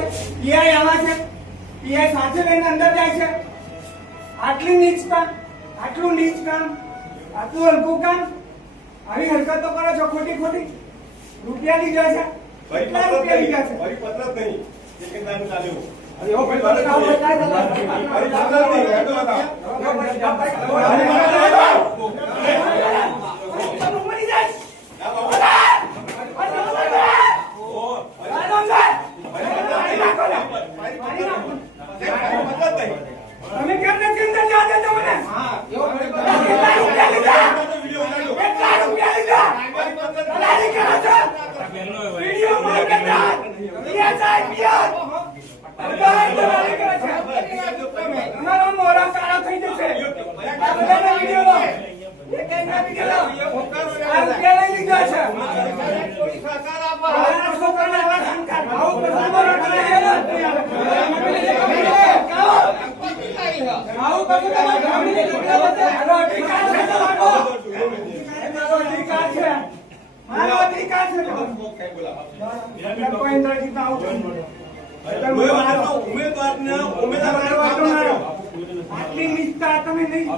છે, પીઆઈ આવા છે, પીઆઈ સાથે લઈને અંદર જાય છે. આટલી નીચ કામ, આટલું નીચ કામ, આટલું હલકું કામ, આવી હરકતો કરો છો ખોટી ખોટી. રૂપિયા લીધા છે, કેટલા રૂપિયા લીધા છે? પરિપત્ર જ નહીં, ઠેકેદારનું ચાલ્યું. એવો પરિપત્ર આવો બતાવો. તમે કેમ નથી અંદર જવા દેતા મને? કેટલા રૂપિયા લીધા? કેટલા રૂપિયા લીધા? દલાલી કરો છો? Video marketer, PSI PR. દલાલી કરે છે. તમારો મોઢો કાળો થઈ જશે. આ બધાના વિડીયો લો. એક એકના વિડીયો લો. આ રૂપિયા લઈ લીધા છે. મારા છોકરાને આવા સંસ્કાર. આવું તમારો ઠરાયેલો જ નહીં આવે. આવું બધું તમારે ફેમિલી કેટલા બધા મારો અધિકાર છે તમારો. મારો અધિકાર છે, મારો અધિકાર છે. કોઈ ઇન્દ્રજીત ના આવું આટલી નિષ્ઠા તમે નહીં.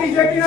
બીજેપી